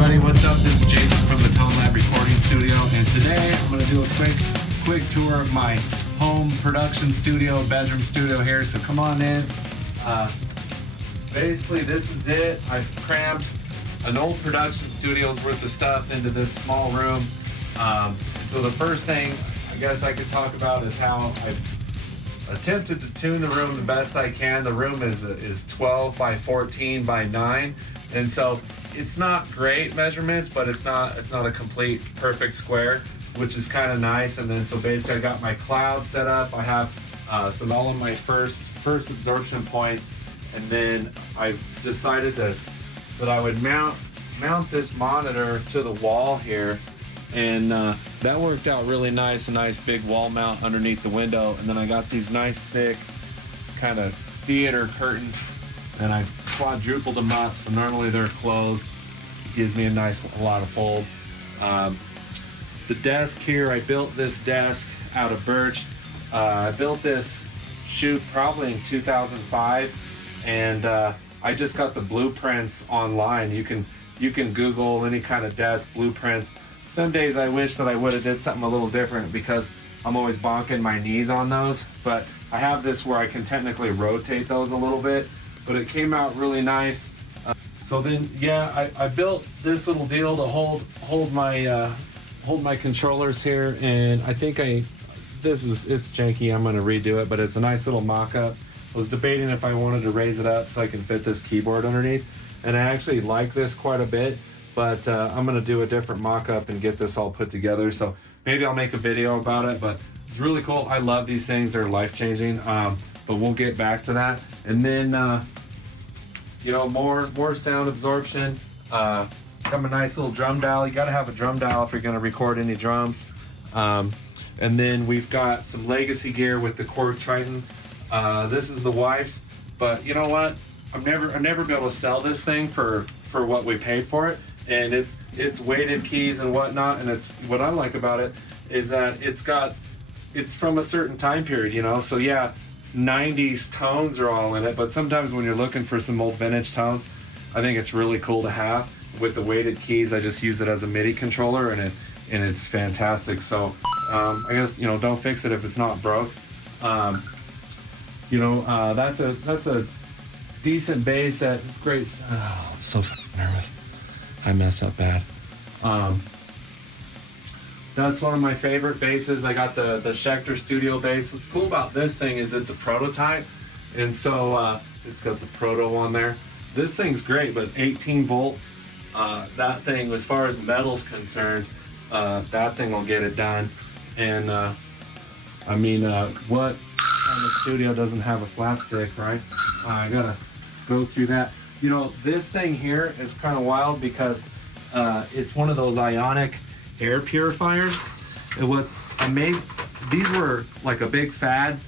everybody, what's up? This is Jason from the Tone Lab Recording Studio, and today I'm going to do a quick tour of my home production studio, bedroom studio here. So come on in. Basically, this is it. I've crammed an old production studio's worth of stuff into this small room. So the first thing I guess I could talk about is how I've attempted to tune the room the best I can. The room is 12 by 14 by 9, and so it's not great measurements, but it's not a complete perfect square, which is kind of nice. And then so basically I got my cloud set up. I have all of my first absorption points, and then I decided that I would mount this monitor to the wall here, and that worked out really nice. A nice big wall mount underneath the window, and then I got these nice thick kind of theater curtains, and I quadrupled them up, so normally they're closed. Gives me a lot of folds. The desk here, I built this desk out of birch. I built this shoot probably in 2005, and I just got the blueprints online. You can Google any kind of desk blueprints. Some days I wish that I would have did something a little different because I'm always bonking my knees on those, but I have this where I can technically rotate those a little bit, but it came out really nice. So then, yeah, I built this little deal to hold my controllers here, and I think it's janky. I'm gonna redo it, but it's a nice little mock-up. I was debating if I wanted to raise it up so I can fit this keyboard underneath, and I actually like this quite a bit, but I'm gonna do a different mock-up and get this all put together. So maybe I'll make a video about it, but it's really cool. I love these things. They're life-changing, but we'll get back to that. And then, more sound absorption. Got a nice little drum dial. You gotta have a drum dial if you're gonna record any drums. And then we've got some legacy gear with the Korg Triton. This is the wife's, but you know what? I've never been able to sell this thing for what we paid for it. And it's weighted keys and whatnot. And what I like about it is that it's from a certain time period, So yeah, 90s tones are all in it, but sometimes when you're looking for some old vintage tones, I think it's really cool to have. With the weighted keys, I just use it as a MIDI controller, and it's fantastic. So I guess don't fix it if it's not broke. That's a decent bass at great. Oh, I'm so nervous. I mess up bad. That's one of my favorite basses. I got the Schecter Studio bass. What's cool about this thing is it's a prototype, and so it's got the Proto on there. This thing's great, but 18 volts. That thing, as far as metal's concerned, that thing will get it done. And what kind of studio doesn't have a slapstick, right? I gotta go through that. This thing here is kind of wild because it's one of those ionic air purifiers. And what's amazing, these were like a big fad,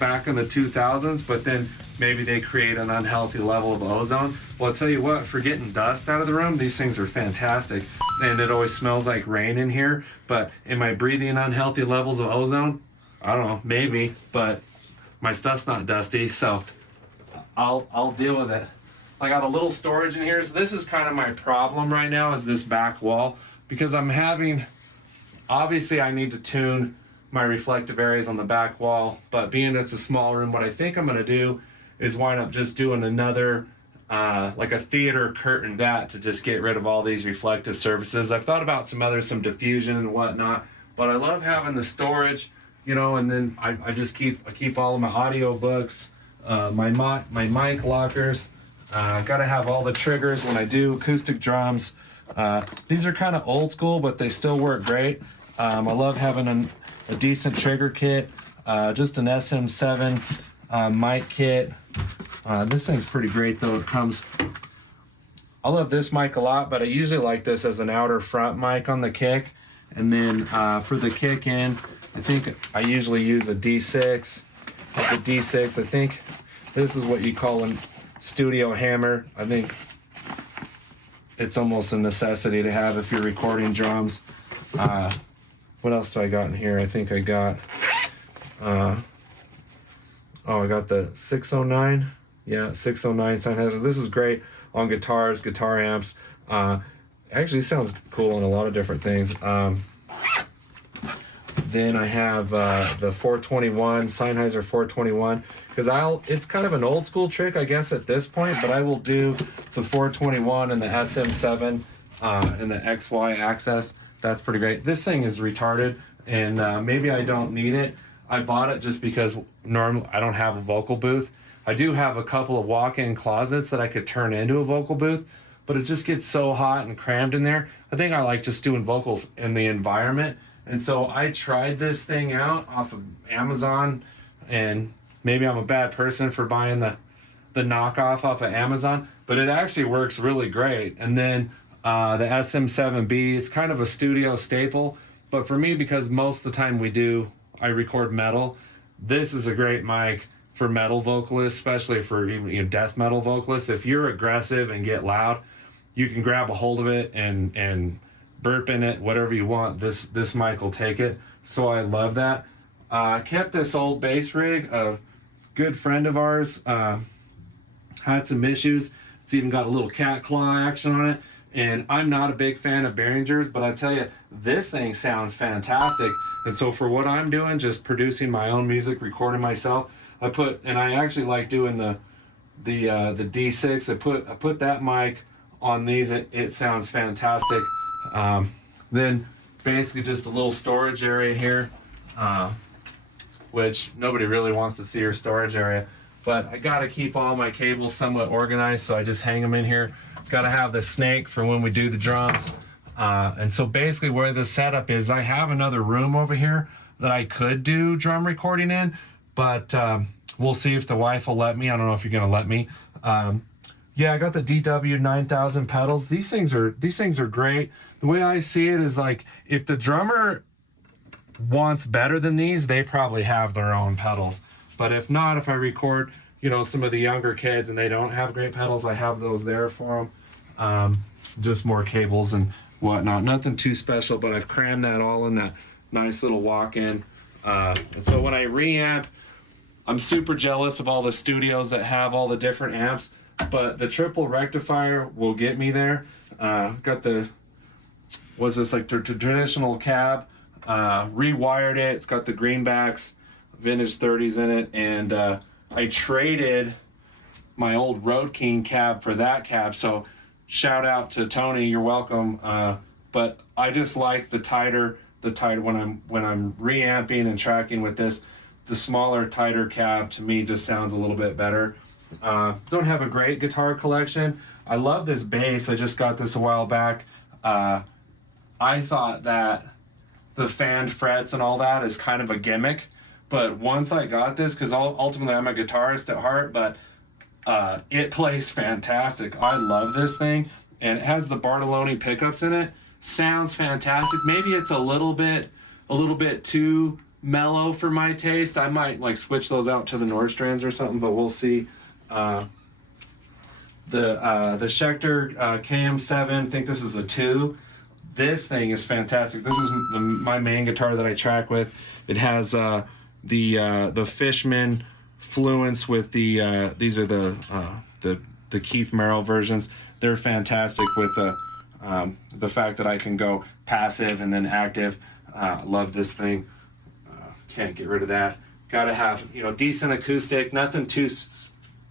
back in the 2000s, but then maybe they create an unhealthy level of ozone. Well, I'll tell you what, for getting dust out of the room, these things are fantastic. And it always smells like rain in here, but am I breathing unhealthy levels of ozone? I don't know, maybe, but my stuff's not dusty, so I'll deal with it. I got a little storage in here, so this is kind of my problem right now, is this back wall, because obviously I need to tune my reflective areas on the back wall, but being it's a small room, what I think I'm gonna do is wind up just doing another, like a theater curtain to just get rid of all these reflective surfaces. I've thought about some diffusion and whatnot, but I love having the storage, and then I keep all of my audio books, my mic lockers. Gotta have all the triggers when I do acoustic drums. These are kind of old school, but they still work great. I love having a decent trigger kit, just an SM7 mic kit. This thing's pretty great though. I love this mic a lot, but I usually like this as an outer front mic on the kick. And then for the kick in, I think I usually use a D6. The D6, I think this is what you call a studio hammer. I think it's almost a necessity to have if you're recording drums. What else do I got in here? I think I got I got the 609. Yeah, 609 Sennheiser. This is great on guitars, guitar amps, actually it sounds cool on a lot of different things. Then I have the 421, Sennheiser 421, because it's kind of an old school trick, I guess, at this point, but I will do the 421 and the SM7 and the XY Access. That's pretty great. This thing is retarded, and maybe I don't need it. I bought it just because normally I don't have a vocal booth. I do have a couple of walk-in closets that I could turn into a vocal booth, but it just gets so hot and crammed in there. I think I like just doing vocals in the environment. And so I tried this thing out off of Amazon, and maybe I'm a bad person for buying the knockoff off of Amazon, but it actually works really great. And then the SM7B, it's kind of a studio staple, but for me, because most of the time I record metal, this is a great mic for metal vocalists, especially for even death metal vocalists. If you're aggressive and get loud, you can grab a hold of it and burp in it, whatever you want. This mic will take it. So I love that. I kept this old bass rig. A good friend of ours had some issues. It's even got a little cat claw action on it. And I'm not a big fan of Behringer's, but I tell you, this thing sounds fantastic. And so for what I'm doing, just producing my own music, recording myself, I actually like doing the D6. I put that mic on these. It sounds fantastic. Then basically just a little storage area here, which nobody really wants to see your storage area, but I got to keep all my cables somewhat organized, so I just hang them in here. Got to have the snake for when we do the drums. And so basically where the setup is, I have another room over here that I could do drum recording in, but we'll see if the wife will let me. I don't know if you're going to let me. Yeah, I got the DW 9000 pedals. These things are great. The way I see it is like, if the drummer wants better than these, they probably have their own pedals. But if not, if I record, some of the younger kids and they don't have great pedals, I have those there for them. Just more cables and whatnot. Nothing too special, but I've crammed that all in that nice little walk-in. And so when I reamp, I'm super jealous of all the studios that have all the different amps, but the triple rectifier will get me there. Got the traditional cab, rewired it. It's got the greenbacks, vintage 30s in it, and I traded my old Road King cab for that cab. So shout out to Tony, you're welcome. But I just like the tighter when I'm reamping and tracking with this. The smaller, tighter cab to me just sounds a little bit better. Don't have a great guitar collection. I love this bass. I just got this a while back. I thought that the fanned frets and all that is kind of a gimmick, but once I got this, because ultimately I'm a guitarist at heart, but it plays fantastic. I love this thing, and it has the Bartoloni pickups in it. Sounds fantastic. Maybe it's a little bit too mellow for my taste. I might switch those out to the Nordstrands or something, but we'll see. The Schecter KM7, I think this is a 2. This thing is fantastic. This is my main guitar that I track with. It has the Fishman Fluence with these are the Keith Merrill versions. They're fantastic with the fact that I can go passive and then active. Love this thing. Can't get rid of that. Gotta have decent acoustic. Nothing too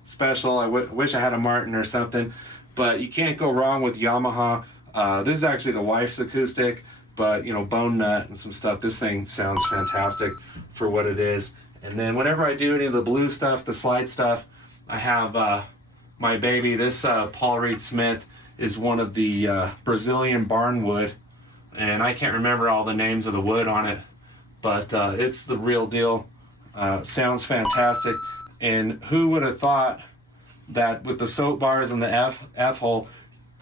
special. I wish I had a Martin or something, but you can't go wrong with Yamaha. This is actually the wife's acoustic, but bone nut and some stuff. This thing sounds fantastic for what it is. And then whenever I do any of the blue stuff, the slide stuff, I have my baby. This Paul Reed Smith is one of the Brazilian barnwood, and I can't remember all the names of the wood on it, but it's the real deal. Sounds fantastic. And who would have thought that with the soap bars and the F hole,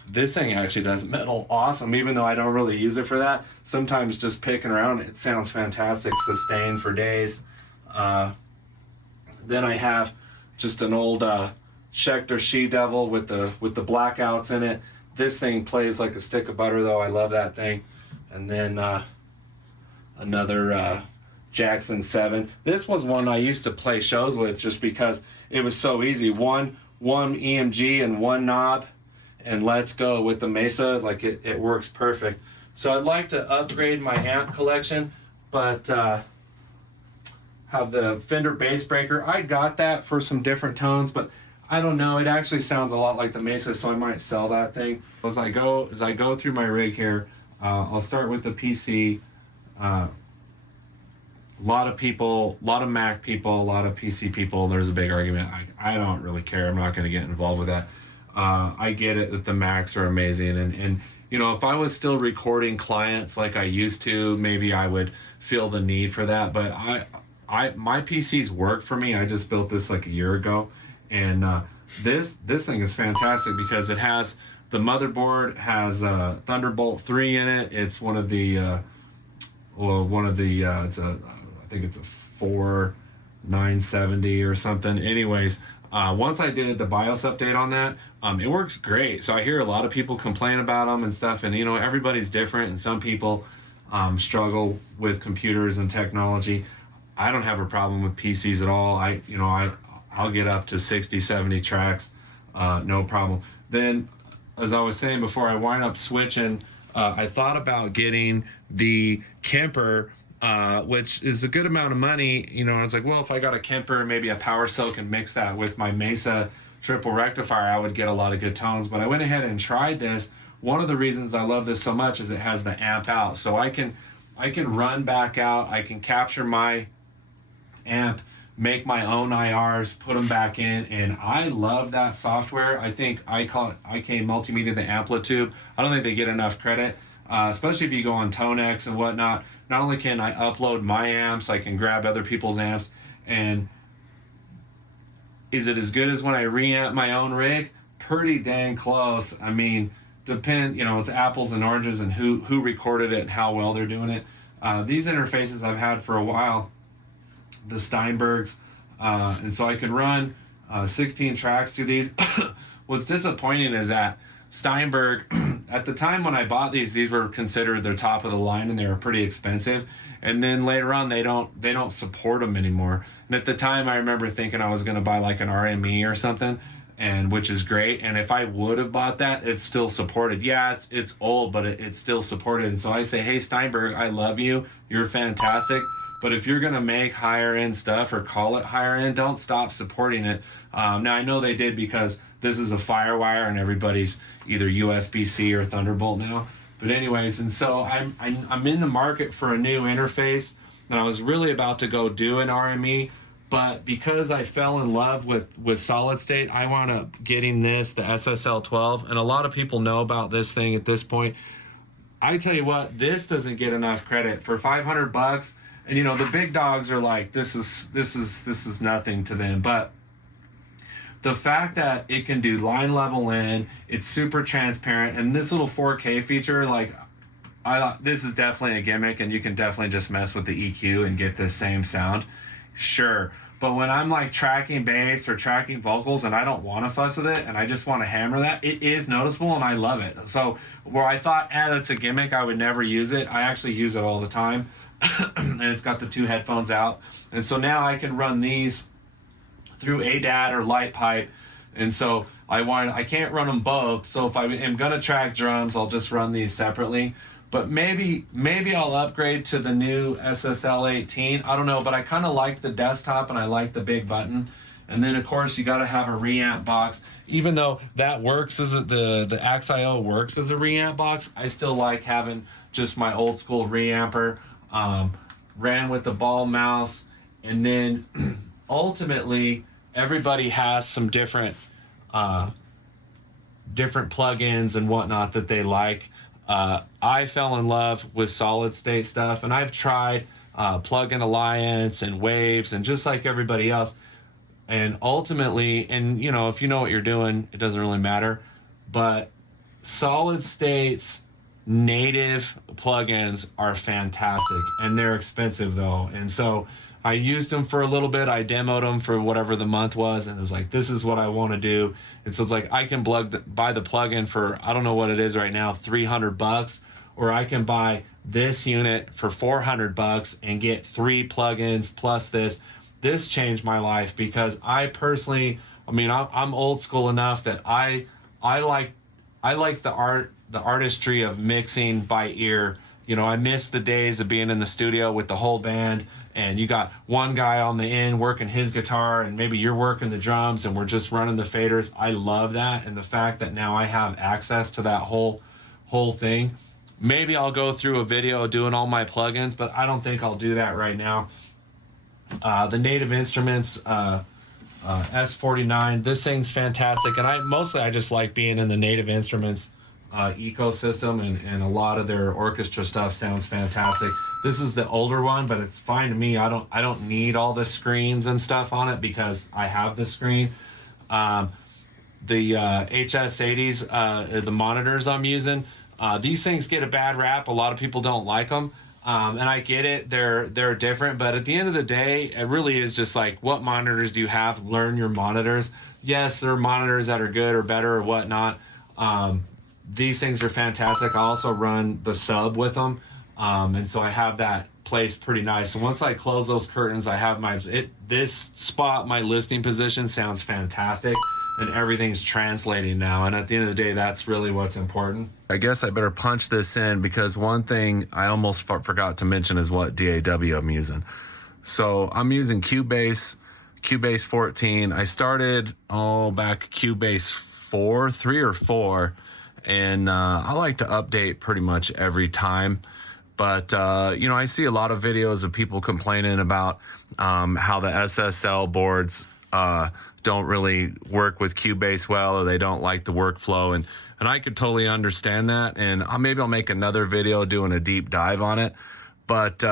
this thing actually does metal awesome, even though I don't really use it for that. Sometimes just picking around it sounds fantastic, sustained for days. Then I have just an old Schecter She-Devil with the blackouts in it. This thing plays like a stick of butter, though. I love that thing. And then another Jackson 7. This was one I used to play shows with just because it was so easy. One EMG and one knob, and let's go with the Mesa. Like it works perfect. So I'd like to upgrade my amp collection, but have the Fender bass breaker. I got that for some different tones, but I don't know. It actually sounds a lot like the Mesa, so I might sell that thing. As I go through my rig here, I'll start with the PC. A lot of people, a lot of Mac people, a lot of PC people. There's a big argument. I don't really care. I'm not going to get involved with that. I get it that the Macs are amazing, and you know, if I was still recording clients like I used to, maybe I would feel the need for that. But my PCs work for me. I just built this like a year ago, and this thing is fantastic because it has the motherboard has Thunderbolt 3 in it. It's one of the it's a I think it's a 4970 or something. Anyways, once I did the BIOS update on that, it works great. So I hear a lot of people complain about them and stuff, and you know, everybody's different, and some people struggle with computers and technology. I don't have a problem with PCs at all. I'll get up to 60, 70 tracks, no problem. Then, as I was saying before, I wind up switching. I thought about getting the Kemper, which is a good amount of money. You know, I was like, well, if I got a Kemper, maybe a Power Silk, and mix that with my Mesa triple rectifier, I would get a lot of good tones. But I went ahead and tried this. One of the reasons I love this so much is it has the amp out, so I can run back out. I can capture my amp, make my own IRs, put them back in, and I love that software. I think I call it IK Multimedia, the Amplitude. I don't think they get enough credit, especially if you go on Tonex and whatnot. Not only can I upload my amps, I can grab other people's amps, and is it as good as when I reamp my own rig? Pretty dang close. I mean, it's apples and oranges and who recorded it and how well they're doing it. These interfaces I've had for a while, the Steinbergs, and so I can run 16 tracks through these. What's disappointing is that Steinberg, at the time when I bought these were considered their top of the line, and they were pretty expensive. And then later on, they don't support them anymore. And at the time, I remember thinking I was going to buy like an RME or something, and which is great. And if I would have bought that, it's still supported. Yeah, it's old, but it's still supported. And so I say, hey Steinberg, I love you. You're fantastic. But if you're gonna make higher end stuff or call it higher end, don't stop supporting it. Now I know they did because this is a FireWire and everybody's either USB-C or Thunderbolt now. But anyways, and so I'm in the market for a new interface, and I was really about to go do an RME, but because I fell in love with solid state, I wound up getting the SSL12, and a lot of people know about this thing at this point. I tell you what, this doesn't get enough credit for $500. And you know, the big dogs are like, this is nothing to them. But the fact that it can do line level in, it's super transparent, and this little 4K feature, like, I thought this is definitely a gimmick, and you can definitely just mess with the EQ and get the same sound. Sure. But when I'm like tracking bass or tracking vocals and I don't want to fuss with it and I just want to hammer that, it is noticeable and I love it. So where I thought, that's a gimmick, I would never use it, I actually use it all the time. And it's got the two headphones out. And so now I can run these through ADAT or light pipe. And so I can't run them both. So if I am going to track drums, I'll just run these separately. But maybe I'll upgrade to the new SSL 18. I don't know, but I kind of like the desktop and I like the big button. And then of course you got to have a reamp box. Even though that works as the Axio works as a reamp box, I still like having just my old school reamper. Ran with the ball mouse, and then ultimately everybody has some different plugins and whatnot that they like. I fell in love with solid state stuff, and I've tried Plugin Alliance and Waves and just like everybody else. And ultimately, and you know, if you know what you're doing, it doesn't really matter. But solid state's native plugins are fantastic, and they're expensive though. And so I used them for a little bit. I demoed them for whatever the month was, and it was like, this is what I want to do. And so it's like I can buy the plugin for, I don't know what it is right now, $300, or I can buy this unit for $400 and get 3 plugins plus this. This changed my life because I personally, I'm old school enough that I like I like the artistry of mixing by ear. You know, I miss the days of being in the studio with the whole band, and you got one guy on the end working his guitar, and maybe you're working the drums, and we're just running the faders. I love that, and the fact that now I have access to that whole thing. Maybe I'll go through a video doing all my plugins, but I don't think I'll do that right now. The Native Instruments S49, this thing's fantastic, and I just like being in the Native Instruments ecosystem, and a lot of their orchestra stuff sounds fantastic. This is the older one, but it's fine to me. I don't need all the screens and stuff on it because I have the screen. The HS80s, the monitors I'm using, these things get a bad rap. A lot of people don't like them. And I get it, they're different, but at the end of the day, it really is just like, what monitors do you have? Learn your monitors. Yes, there are monitors that are good or better or whatnot. These things are fantastic. I also run the sub with them, and so I have that placed pretty nice. And once I close those curtains, I have this spot, my listening position sounds fantastic, and everything's translating now. And at the end of the day, that's really what's important. I guess I better punch this in, because one thing I almost forgot to mention is what DAW I'm using. So I'm using Cubase 14. I started back Cubase 3 or 4, and I like to update pretty much every time. But you know, I see a lot of videos of people complaining about how the SSL boards don't really work with Cubase well, or they don't like the workflow, and I could totally understand that, and maybe I'll make another video doing a deep dive on it. But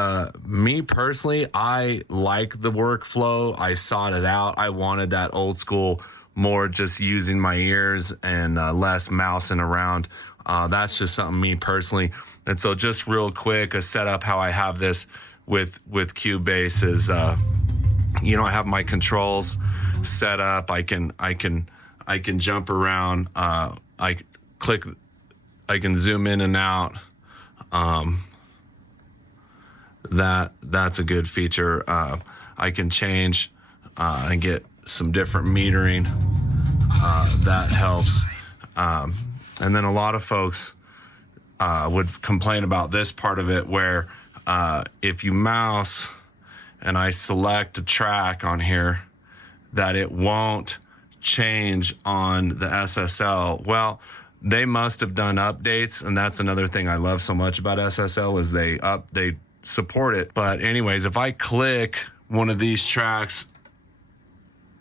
me personally, I like the workflow. I sought it out. I wanted that old school, more just using my ears and less mousing around. That's just something me personally. And so just real quick, a setup how I have this with Cubase is, you know, I have my controls set up. I can jump around. I can zoom in and out. That's a good feature. I can change and get some different metering. That helps. And then a lot of folks would complain about this part of it, where if you mouse and I select a track on here, that it won't change on the SSL. Well, they must have done updates, and that's another thing I love so much about SSL is they support it. But anyways, if I click one of these tracks,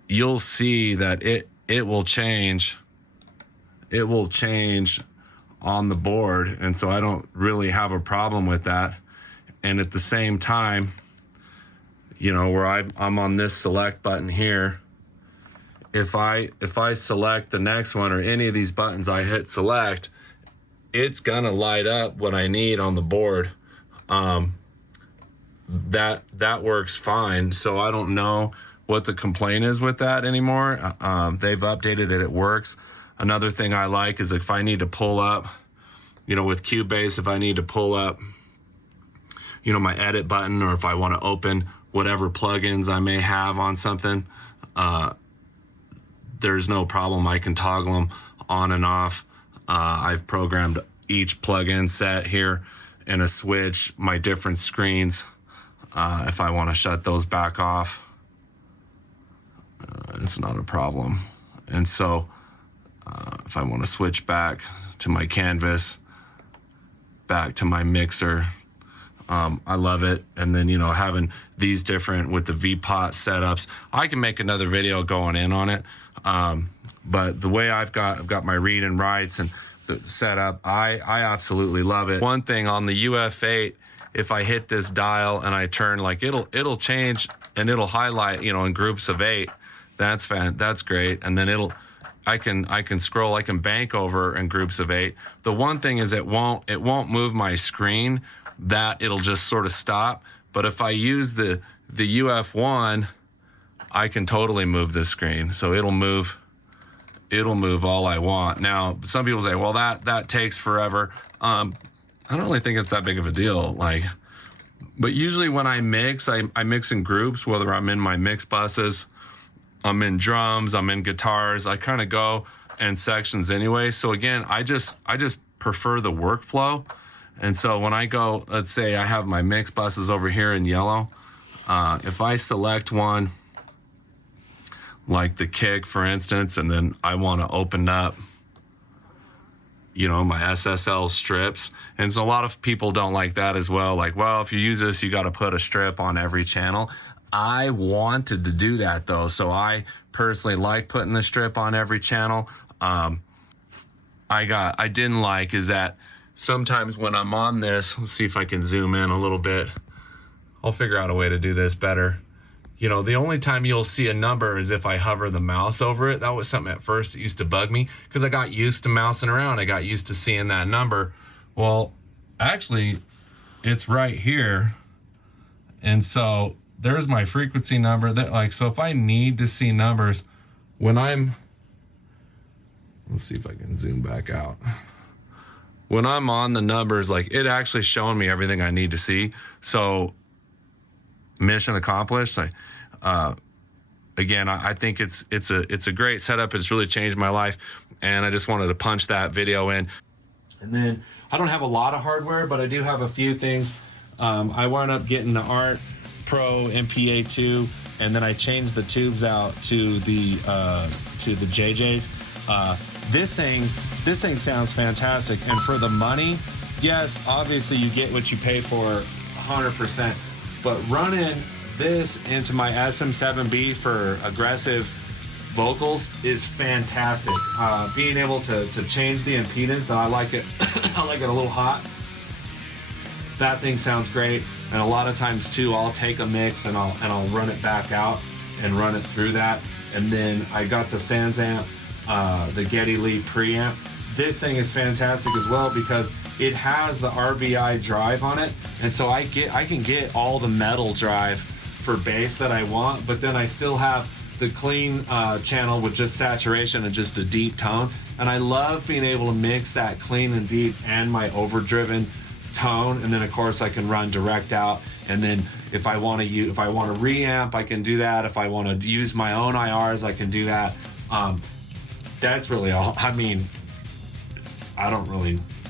you'll see that it will change. It will change on the board, and so I don't really have a problem with that. And at the same time, you know, where I'm on this select button here, if I select the next one or any of these buttons, I hit select, it's gonna light up what I need on the board. That works fine. So I don't know what the complaint is with that anymore. They've updated it, it works. Another thing I like is if I need to pull up, you know, with Cubase, if I need to pull up, you know, my edit button, or if I want to open whatever plugins I may have on something, there's no problem. I can toggle them on and off. I've programmed each plugin set here in a switch, my different screens. If I want to shut those back off, it's not a problem. And so if I want to switch back to my canvas, back to my mixer, I love it. And then, you know, having these different with the VPOT setups, I can make another video going in on it. But the way I've got my read and writes and the setup, I absolutely love it. One thing on the UF8, if I hit this dial and I turn, like it'll change and it'll highlight, you know, in groups of 8. That's great. And then I can scroll, I can bank over in groups of 8. The one thing is it won't move my screen, that it'll just sort of stop. But if I use the UF1, I can totally move this screen. So it'll move all I want. Now, some people say, well, that takes forever. I don't really think it's that big of a deal. But usually when I mix, I mix in groups, whether I'm in my mix buses, I'm in drums, I'm in guitars. I kind of go and sections anyway. So again, I just prefer the workflow. And so when I go, let's say I have my mix buses over here in yellow. If I select one, like the kick, for instance, and then I want to open up, you know, my SSL strips. And so a lot of people don't like that as well. Like, well, if you use this, you got to put a strip on every channel. I wanted to do that though. So I personally like putting the strip on every channel. I didn't like is that sometimes when I'm on this, let's see if I can zoom in a little bit. I'll figure out a way to do this better. You know, the only time you'll see a number is if I hover the mouse over it. That was something at first that used to bug me because I got used to mousing around. I got used to seeing that number. Well, actually, it's right here. And so there's my frequency number. That, like, so if I need to see numbers, when I'm, let's see if I can zoom back out. When I'm on the numbers, like, it actually showing me everything I need to see. So mission accomplished. Again, I think it's a great setup. It's really changed my life, and I just wanted to punch that video in. And then I don't have a lot of hardware, but I do have a few things. I wound up getting the Art Pro MPA2, and then I changed the tubes out to the JJs. This thing sounds fantastic, and for the money, yes, obviously you get what you pay for 100%. But running this into my SM7B for aggressive vocals is fantastic. Being able to change the impedance, I like it. I like it a little hot. That thing sounds great. And a lot of times too, I'll take a mix and I'll run it back out and run it through that. And then I got the SansAmp, the Geddy Lee preamp. This thing is fantastic as well because it has the RBI drive on it, and so I can get all the metal drive for bass that I want, but then I still have the clean channel with just saturation and just a deep tone. And I love being able to mix that clean and deep and my overdriven tone, and then of course I can run direct out. And then if I want to reamp, I can do that. If I want to use my own IRs, I can do that. That's really all. I mean,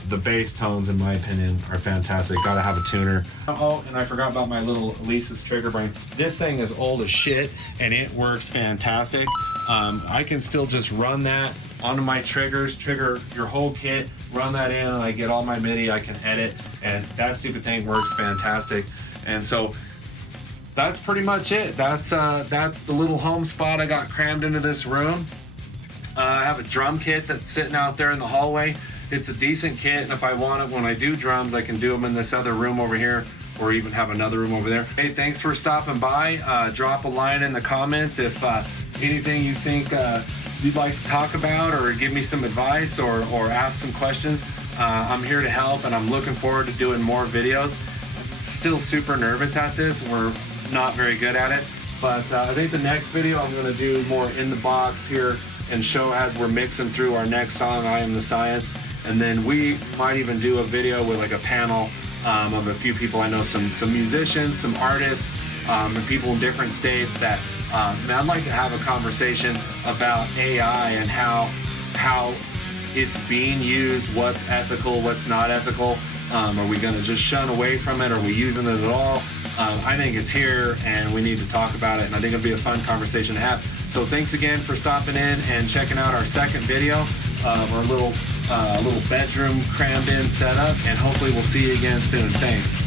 the bass tones, in my opinion, are fantastic. Gotta have a tuner. Oh, and I forgot about my little Elisa's trigger brain. This thing is old as shit, and it works fantastic. I can still just run that onto my triggers, trigger your whole kit, run that in, and I get all my MIDI, I can edit, and that stupid thing works fantastic. And so that's pretty much it. That's the little home spot I got crammed into this room. I have a drum kit that's sitting out there in the hallway. It's a decent kit, and if I want it when I do drums, I can do them in this other room over here, or even have another room over there. Hey, thanks for stopping by. Drop a line in the comments if anything you think you'd like to talk about, or give me some advice, or ask some questions. I'm here to help, and I'm looking forward to doing more videos. Still super nervous at this. We're not very good at it, but I think the next video I'm going to do more in the box here and show as we're mixing through our next song, I Am the Science. And then we might even do a video with like a panel of a few people I know, some musicians, some artists, and people in different states that I'd like to have a conversation about AI and how it's being used, what's ethical, what's not ethical. Are we gonna just shun away from it? Are we using it at all? I think it's here and we need to talk about it, and I think it'll be a fun conversation to have. So thanks again for stopping in and checking out our second video of our little bedroom crammed in setup, and hopefully we'll see you again soon. Thanks.